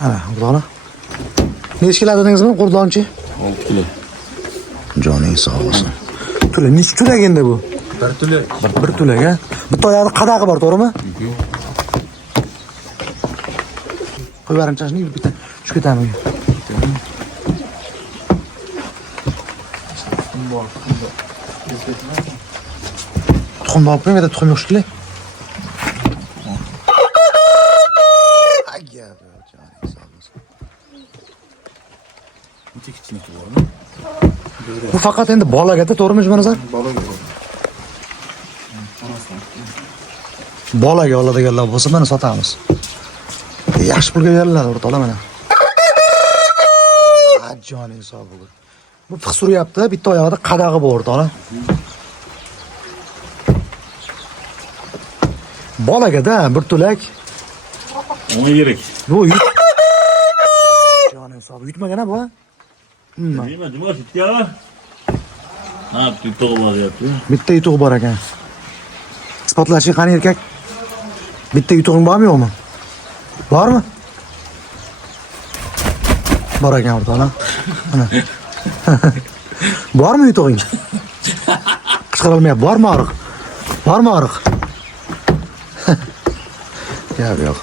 Ana, o'rtoqlar. Necha kilo dedingizmi, qurdonchi? 6 kilo. Joning sog' bo'lsin. Tula, necha tulak endi bu? 1 tulak. Bir tulak, ha? Bitta oyog'ida qadag'i bor, to'g'rimi? Qo'yvarim chashni bitta shu ketamiz. Tuxumni olib qo'ying, tuxum yo'q shekilli. Necha kichkiniki bormi? Bu faqat endi bolaga-da, to'g'rimi, Jumanasan? Bolaga. Bolaga oladiganlar bo'lsa, mana sotamiz. Yaxshi pulga beriladi, o'rtoqlar, mana. Joning sog' bo'lsin. Bu fiq suryapti, bitta oyog'ida qadag'i bor, o'rtoqlar. Bolaga-da bir tulak. Ona kerak. Bu joning sog' yutmagan bu. Nima, nima ketgan? Ha, bitta bo'lyapti. Bitta yutuq bor ekan. Isbotlashing qani erkak? Bitta yutug'ing bormi, yo'qmi? Bormi? Bor ekan, o'rtoqlar. Mana. Bormi yutug'ing? Qichqira olmayapti. Bormi oriq? Bormi oriq? Gap yo'q.